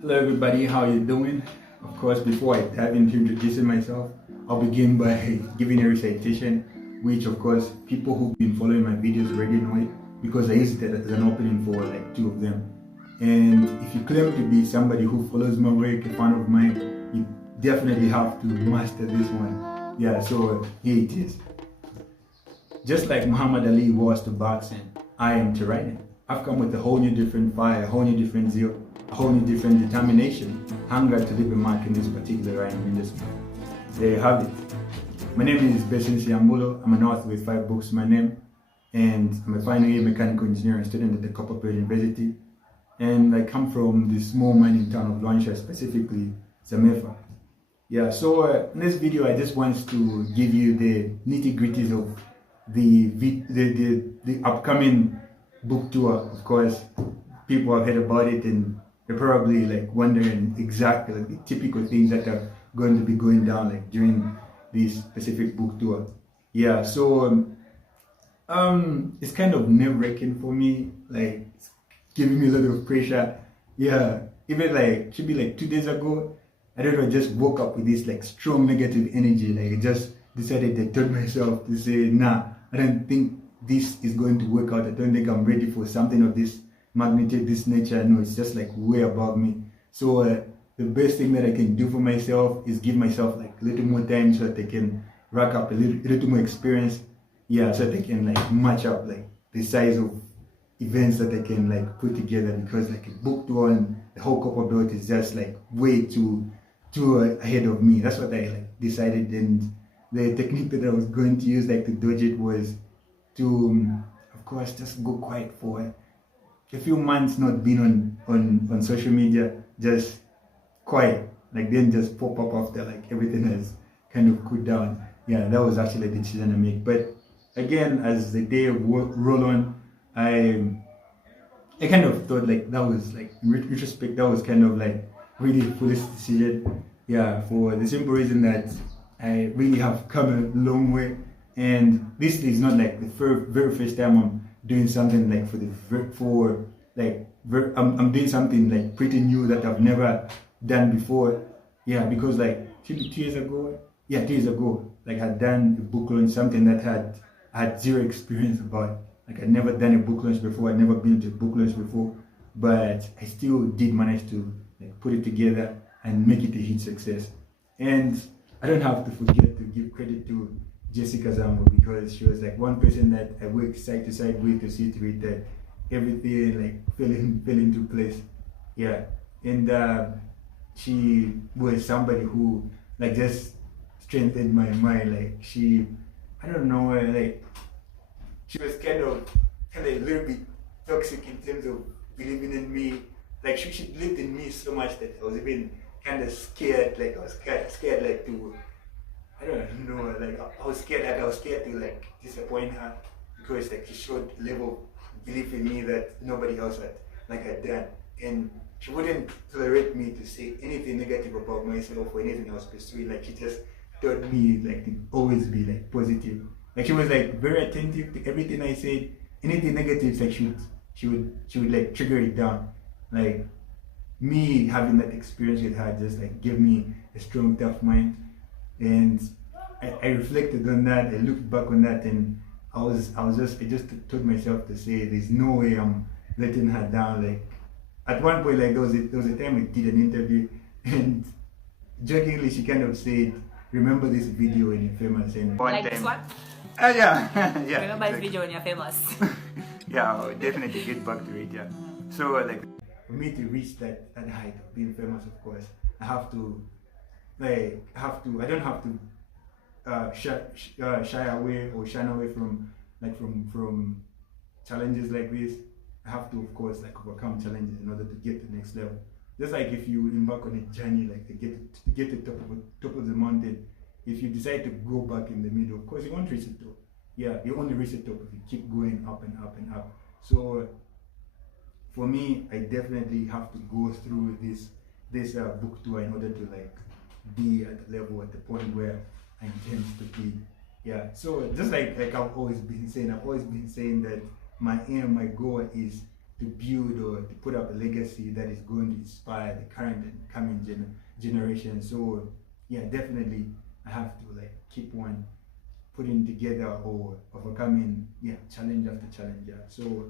Hello everybody, how you doing? Of course, before I dive into introducing myself, I'll begin by giving a recitation, which of course people who've been following my videos already know it because I use it as an opening for like two of them. And if you claim to be somebody who follows my work, a fan of mine, you definitely have to master this one. Yeah, so here it is. Just like Muhammad Ali was to boxing, I am to writing. I've come with a whole new different fire, a whole new different zeal, a whole new different determination, hunger to leave a mark in this particular writing industry. There you have it. My name is Besin Siambulo. I'm an author with 5 books, my name, and I'm a final year mechanical engineering student at the Copperfield University. And I come from the small mining town of Luanshya, specifically Zamefa. Yeah, so in this video, I just want to give you the nitty-gritties of the upcoming book tour. Of course, people have heard about it and they're probably like wondering exactly like the typical things that are going to be going down like during this specific book tour. Yeah, so it's kind of nerve-wracking for me, like it's giving me a lot of pressure. Yeah, even like should be like 2 days ago, I don't know, just woke up with this like strong negative energy. Like I just decided, I told myself to say, nah, I don't think this is going to work out. I don't think I'm ready for something of this magnitude, this nature. No, it's just like way above me. So the best thing that I can do for myself is give myself like a little more time so that I can rack up a little more experience. Yeah, so that I can like match up like the size of events that I can like put together, because like a book tour and the whole Copper Belt is just like way too ahead of me. That's what I like decided, and the technique that I was going to use like to dodge it was to of course just go quiet for a few months, not being on social media, just quiet, like then just pop up after like everything has kind of cooled down. Yeah, that was actually the decision I made. But again, as the day roll on, I kind of thought like that was like in retrospect that was kind of like really foolish decision. Yeah, for the simple reason that I really have come a long way, and this is not like the very first time I'm doing something like I'm doing something like pretty new that I've never done before. Yeah, because like 2 years ago, yeah, 2 years ago, like I had done a book launch, something that I had zero experience about. Like I'd never done a book launch before, I'd never been to a book launch before, but I still did manage to like put it together and make it a huge success. And I don't have to forget to give credit to Jessica Zambo, because she was like one person that I worked side to side with to see to it that everything like fell into place. Yeah, and she was somebody who like just strengthened my mind. Like I don't know, like she was kind of a little bit toxic in terms of believing in me. Like she believed in me so much that I was even kind of scared. Like I was scared like to, I don't know, like I was scared to like disappoint her, because like she showed a level of belief in me that nobody else had done. And she wouldn't tolerate me to say anything negative about myself or anything I was pursuing. Like she just taught me like to always be like positive. Like she was like very attentive to everything I said. Anything negative, like she would like trigger it down. Like me having that experience with her just like gave me a strong, tough mind. And I reflected on that. I looked back on that, and I just told myself to say, there's no way I'm letting her down. Like at one point, like there was a time we did an interview, and jokingly she kind of said, "Remember this video when you're famous?" And one like time, this one? Yeah, yeah. Remember this video when you're famous? Yeah, I'll definitely get back to it. Yeah. So like for me to reach that height of being famous, of course, I don't have to shy away or shun away from challenges like this. I have to, of course, like overcome challenges in order to get to the next level. Just like if you embark on a journey, like to get to top of the mountain, if you decide to go back in the middle, of course you won't reach the top. Yeah, you only reach the top if you keep going up and up and up. So for me, I definitely have to go through this book tour in order to like be at the level, at the point where I intend to be. Yeah, so just like I've always been saying that my aim, my goal is to build or to put up a legacy that is going to inspire the current and coming generation. So yeah, definitely I have to like keep on putting together or overcoming challenge after challenge. Yeah. So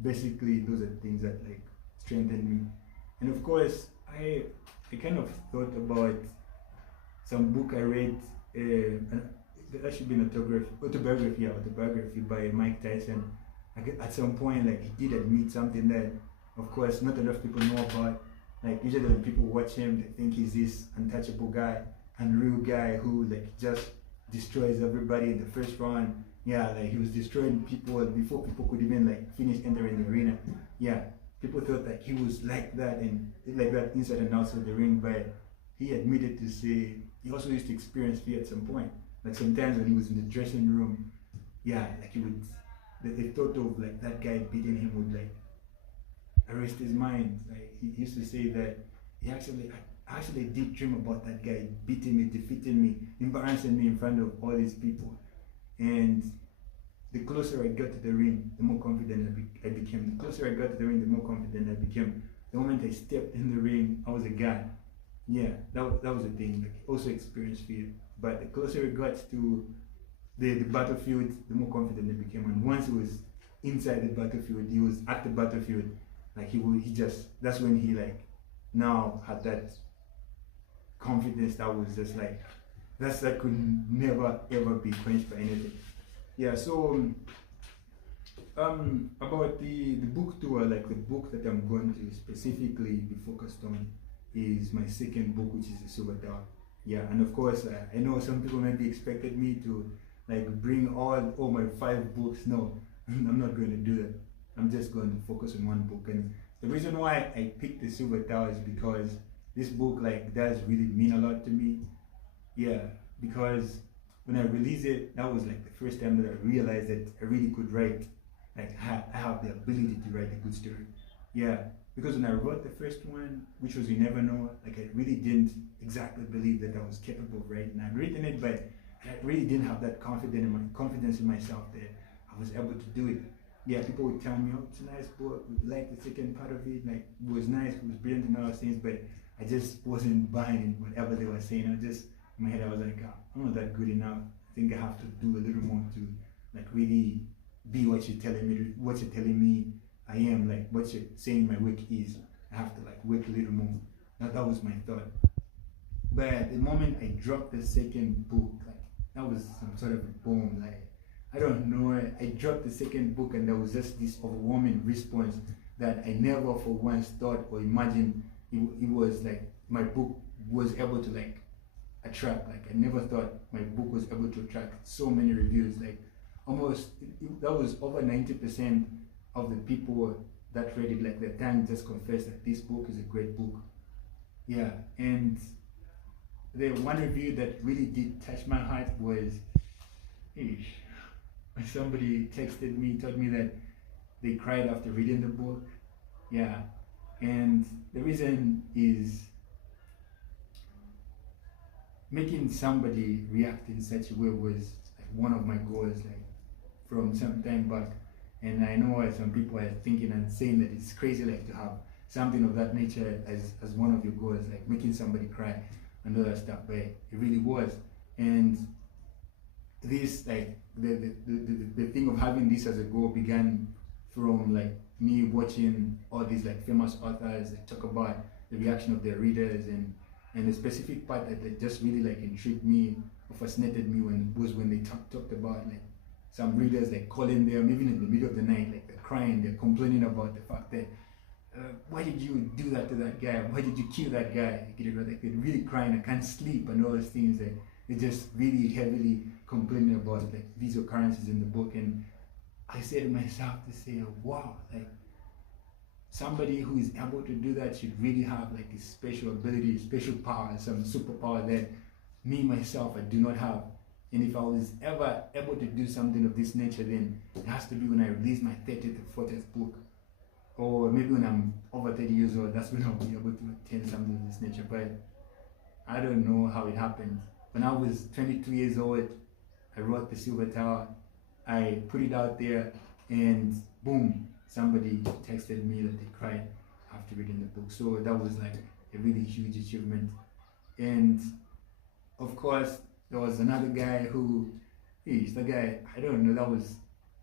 basically those are the things that like strengthen me. And of course I kind of thought about some book I read, that should be an autobiography by Mike Tyson. At some point, like he did admit something that, of course, not a lot of people know about. Like usually when people watch him, they think he's this untouchable guy, unreal guy who like just destroys everybody in the first round. Yeah, like he was destroying people before people could even like finish entering the arena. Yeah, people thought that he was like that and like that inside and outside the ring, but he admitted to say he also used to experience fear at some point. Like sometimes when he was in the dressing room, like he would, the thought of like that guy beating him would like arrest his mind. Like he used to say that I actually did dream about that guy beating me, defeating me, embarrassing me in front of all these people. And the closer I got to the ring, the more confident I became. The closer I got to the ring, the more confident I became. The moment I stepped in the ring, I was a guy. Yeah, that was the thing. Like, also experienced fear, but the closer it got to the battlefield, the more confident he became. And once he was inside the battlefield, he was at the battlefield. Like that's when he like now had that confidence that was just like that could never ever be quenched by anything. Yeah. So about the book tour, like the book that I'm going to specifically be focused on is my second book, which is The Silver Tower. Yeah, and of course, I know some people maybe expected me to like bring all my 5 books. No, I'm not going to do that. I'm just going to focus on one book. And the reason why I picked The Silver Tower is because this book like does really mean a lot to me. Yeah, because when I released it, that was like the first time that I realized that I really could write. Like I have the ability to write a good story. Yeah, because when I wrote the first one, which was You Never Know, like I really didn't exactly believe that I was capable of writing. I'd written it, but I really didn't have that confidence in myself that I was able to do it. Yeah, people would tell me, oh, it's a nice book, we like the second part of it, like it was nice, it was brilliant and all those things, but I just wasn't buying whatever they were saying. I just, in my head, I was like, oh, I'm not that good enough. I think I have to do a little more to like really be what you're telling me I am, like what you're saying my work is. I have to like work a little more. That was my thought. But the moment I dropped the second book, like that was some sort of a bomb. Like I don't know, I dropped the second book and there was just this overwhelming response that I never for once thought or imagined it was like my book was able to like attract. Like I never thought my book was able to attract so many reviews. Like almost that was over 90% of the people that read it, like the time just confessed that this book is a great book. Yeah, and the one review that really did touch my heart was, somebody texted me, told me that they cried after reading the book. Yeah, and the reason is making somebody react in such a way was like one of my goals, like from some time back. And I know some people are thinking and saying that it's crazy like to have something of that nature as one of your goals, like making somebody cry and all that stuff, but it really was. And this like the thing of having this as a goal began from like me watching all these like famous authors that talk about the reaction of their readers, and the specific part that just really like intrigued me or fascinated me when they talked about like some readers like calling them even in the middle of the night, like they're crying, they're complaining about the fact that why did you do that to that guy? Why did you kill that guy? Like they're really crying, I can't sleep and all those things. That they're just really heavily complaining about like these occurrences in the book. And I said to myself to say, wow, like somebody who is able to do that should really have like a special ability, special power, some superpower that me myself I do not have. And if I was ever able to do something of this nature, then it has to be when I release my 30th or 40th book. Or maybe when I'm over 30 years old, that's when I'll be able to attain something of this nature. But I don't know how it happened. When I was 22 years old, I wrote The Silver Tower. I put it out there and boom, somebody texted me that they cried after reading the book. So that was like a really huge achievement. And of course, there was another guy who, he's the guy, I don't know, that was,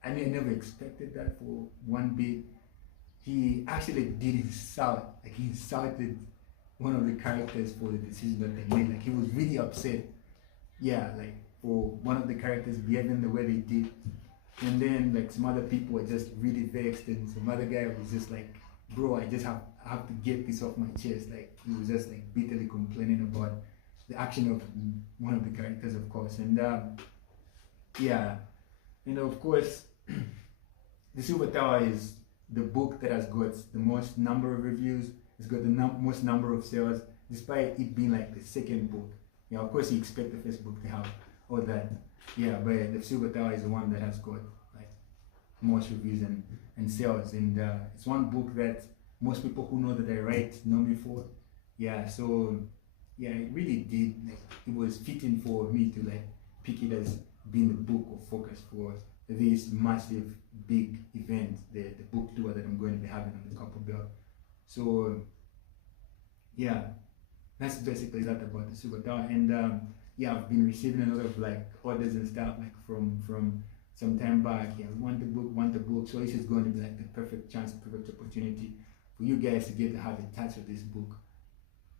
I never expected that for one bit. He actually did insult, like he insulted one of the characters for the decision that they made. Like he was really upset, yeah, like for one of the characters behaving the way they did. And then like some other people were just really vexed, and some other guy was just like, bro, I have to get this off my chest. Like he was just like bitterly complaining about the action of one of the characters, of course. And yeah, you know, of course, The Silver Tower is the book that has got the most number of reviews. It's got the most number of sales, despite it being like the second book. Yeah, of course you expect the first book to have all that. Yeah, but The Silver Tower is the one that has got like most reviews and sales. And it's one book that most people who know that I write know me for. Yeah, so yeah, it really did, like, it was fitting for me to like pick it as being the book of focus for this massive big event, the book tour that I'm going to be having on the Copper Belt. So yeah, that's basically that about the Silver Tower. And yeah, I've been receiving a lot of like orders and stuff like from some time back. Yeah, want the book. So this is going to be like the perfect chance, perfect opportunity for you guys to get to have a touch of this book.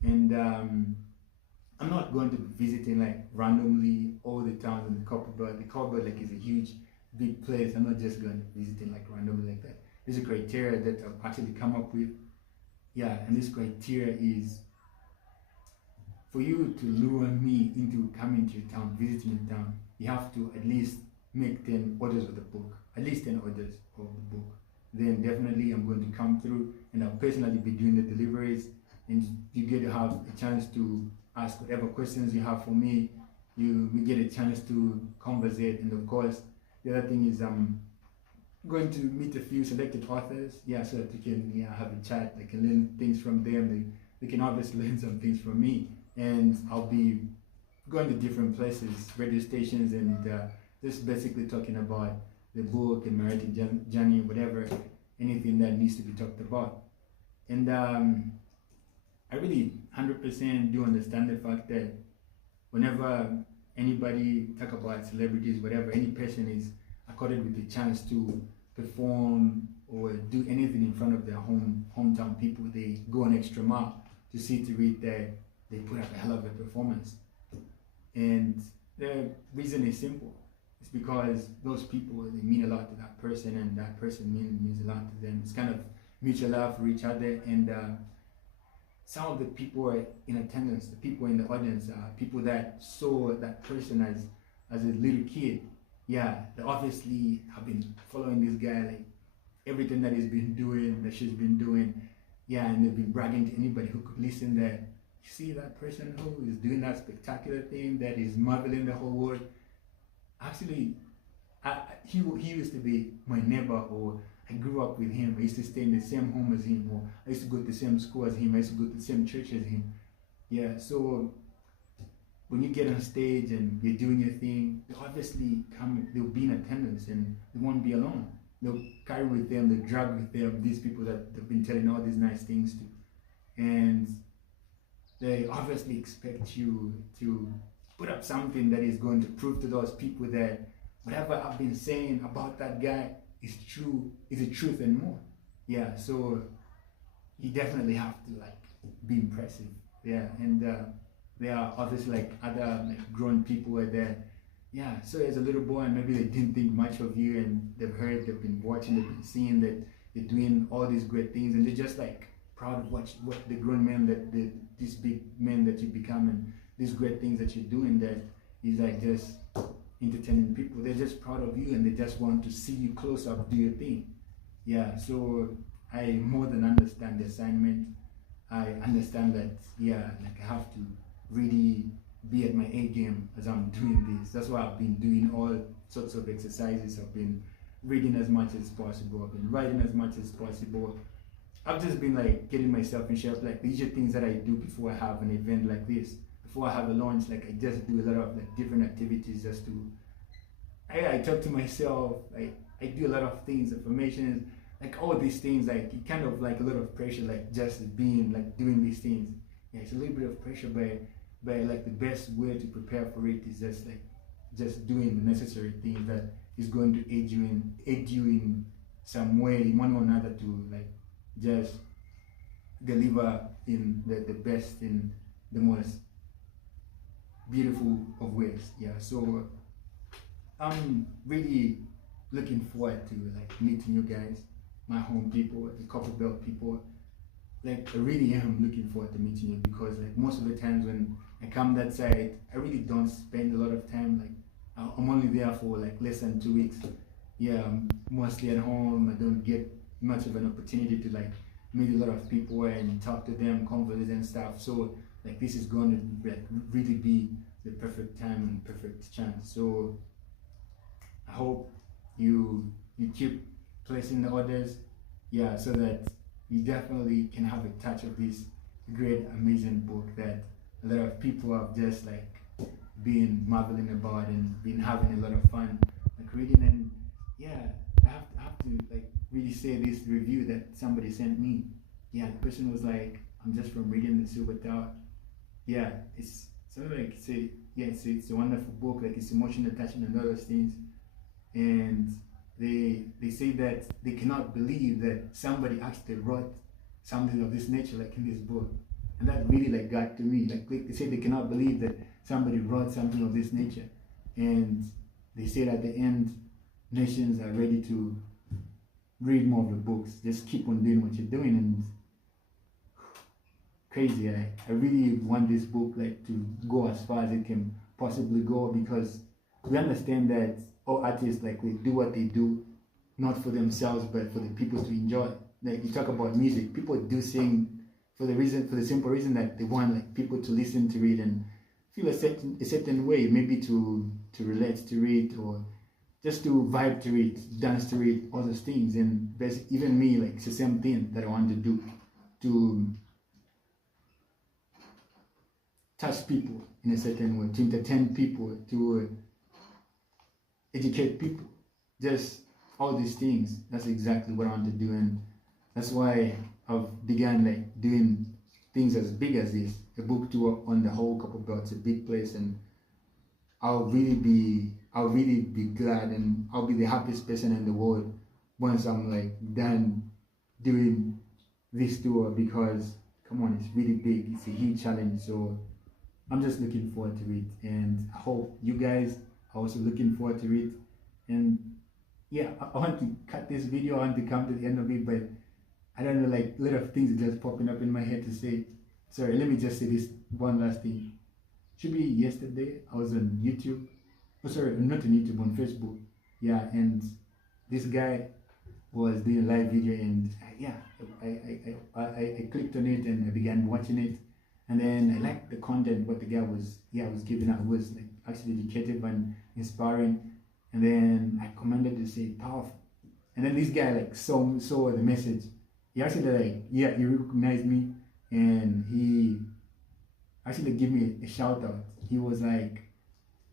And I'm not going to be visiting like randomly all the towns in the Copper Belt. The Copper Belt like is a huge, big place. I'm not just going to be visiting like randomly like that. There's a criteria that I've actually come up with. Yeah, and this criteria is for you to lure me into coming to your town, visiting your town. You have to at least make 10 orders of the book, at least 10 orders of the book. Then definitely I'm going to come through and I'll personally be doing the deliveries, and you get to have a chance to ask whatever questions you have for me. We get a chance to conversate, and of course the other thing is I'm going to meet a few selected authors, yeah, so that we can have a chat. I can learn things from them. They can obviously learn some things from me, and I'll be going to different places, radio stations, and just basically talking about the book and my writing journey, whatever, anything that needs to be talked about. And I really 100% do understand the fact that whenever anybody talk about celebrities, whatever, any person is accorded with the chance to perform or do anything in front of their hometown people, they go an extra mile to see to it that they put up a hell of a performance. And the reason is simple. It's because those people, they mean a lot to that person, and that person means a lot to them. It's kind of mutual love for each other. And some of the people in attendance, the people in the audience, people that saw that person as a little kid, yeah, they obviously have been following this guy, like everything that he's been doing, that she's been doing, yeah, and they've been bragging to anybody who could listen that, you see that person who is doing that spectacular thing that is marveling the whole world. Actually, he used to be my neighbor, or I grew up with him. I used to stay in the same home as him, or I used to go to the same school as him. I used to go to the same church as him. Yeah, so when you get on stage and you're doing your thing, they obviously they'll be in attendance, and they won't be alone. They'll carry with them, they'll drag with them these people that they've been telling all these nice things to. And they obviously expect you to put up something that is going to prove to those people that whatever I've been saying about that guy is true, is the truth and more. Yeah, so you definitely have to like be impressive. Yeah, and there are obviously like other like grown people were there. Yeah, so as a little boy, and maybe they didn't think much of you, and they've heard, they've been watching, they've been seeing that you're doing all these great things, and they're just like proud of what the grown men these big men that you become, and these great things that you're doing, that is like just entertaining people. They're just proud of you, and they just want to see you close up, do your thing. Yeah, so I more than understand the assignment. I understand that, yeah, like I have to really be at my A game as I'm doing this. That's why I've been doing all sorts of exercises. I've been reading as much as possible. I've been writing as much as possible. I've just been like getting myself in shape. Like these are things that I do before I have an event like this. Before I have a launch, like I just do a lot of like different activities just to, I talk to myself. I do a lot of things, affirmations. like all these things, like it kind of like a lot of pressure, like just being like doing these things. Yeah, it's a little bit of pressure, but like the best way to prepare for it is just like just doing the necessary things that is going to aid you in some way, in one or another, to like just deliver in the best, in the most beautiful of ways. Yeah, so I'm really looking forward to like meeting you guys, my home people, the Copper Belt people. Like I really am looking forward to meeting you, because like most of the times when I come that side, I really don't spend a lot of time. Like I'm only there for like less than 2 weeks. Yeah, I'm mostly at home. I don't get much of an opportunity to like meet a lot of people and talk to them, converse and stuff. So like this is going to like really be the perfect time and perfect chance. So I hope you keep placing the orders, yeah, so that you definitely can have a touch of this great, amazing book that a lot of people have just like been marveling about and been having a lot of fun like reading. And yeah, I have to like really say this review that somebody sent me. Yeah, the person was like, I'm just from reading the Silver Tower. Yeah, it's something like say, yeah, it's a wonderful book, like it's emotional, touching and all those things. And they say that they cannot believe that somebody actually wrote something of this nature like in this book. And that really like got to me. Like they say they cannot believe that somebody wrote something of this nature. And they said at the end, nations are ready to read more of the books. Just keep on doing what you're doing. And crazy. I really want this book like to go as far as it can possibly go, because we understand that all artists like they do what they do not for themselves but for the people to enjoy. Like you talk about music, people do sing for the simple reason that they want like people to listen to it and feel a certain way, maybe to relate to it, or just to vibe to it, dance to it, all those things. And even me, like it's the same thing that I want to do, to touch people in a certain way, to entertain people, to educate people, just all these things. That's exactly what I want to do, and that's why I've begun like doing things as big as this. A book tour on the whole Copper Belt. It's a big place, and I'll really be glad, and I'll be the happiest person in the world once I'm like done doing this tour, because come on, it's really big. It's a huge challenge. So I'm just looking forward to it, and I hope you guys are also looking forward to it. And yeah, I want to cut this video. I want to come to the end of it, but I don't know, like a lot of things are just popping up in my head to say. Sorry, let me just say this one last thing. Should be yesterday, I was on YouTube. Oh, sorry, not on YouTube, on Facebook. Yeah, and this guy was doing a live video, and yeah, I clicked on it and I began watching it. And then I liked the content, what the guy was giving out. It was like actually educative and inspiring. And then I commented to say powerful. And then this guy like saw the message. He actually like, yeah, he recognized me, and he actually gave me a shout out. He was like,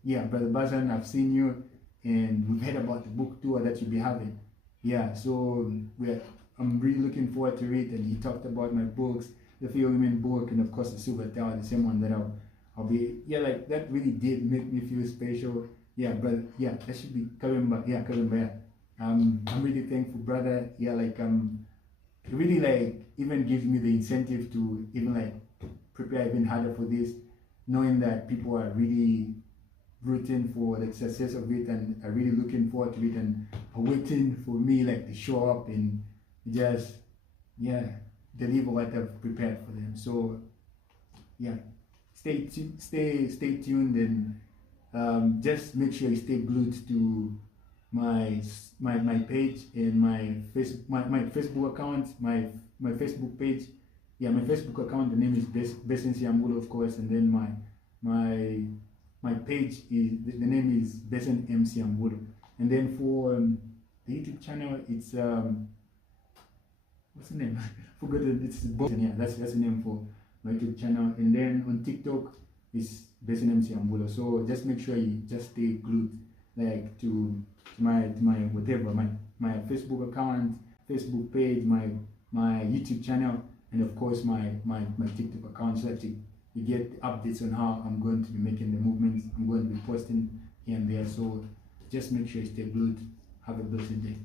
yeah, Brother Bazan, I've seen you, and we've heard about the book tour that you'll be having. Yeah, so I'm really looking forward to it. And he talked about my books, the Fear Women book, and of course the Silver Tower, the same one that I'll be, yeah, like that really did make me feel special. Yeah, brother, yeah, that should be Karimba, yeah, Karimba, yeah. I'm really thankful, brother. Yeah, like it really like even gives me the incentive to even like prepare even harder for this, knowing that people are really rooting for the success of it and are really looking forward to it and are waiting for me like to show up and just, yeah, deliver what I've prepared for them. So yeah, stay tuned, and just make sure you stay glued to my page and my Facebook account, my Facebook page. Yeah, my Facebook account, the name is Besin Siambulo, of course, and then my page is the name is Besin M Siambulo. And then for the YouTube channel, it's what's the name? Forgotten. It's Bosen. Yeah, that's the name for my YouTube channel. And then on TikTok, it's Besin M Siambulo. So just make sure you just stay glued like to my whatever, my Facebook account, Facebook page, my YouTube channel, and of course my TikTok account, so that you get updates on how I'm going to be making the movements. I'm going to be posting here and there. So just make sure you stay glued. Have a blessed day.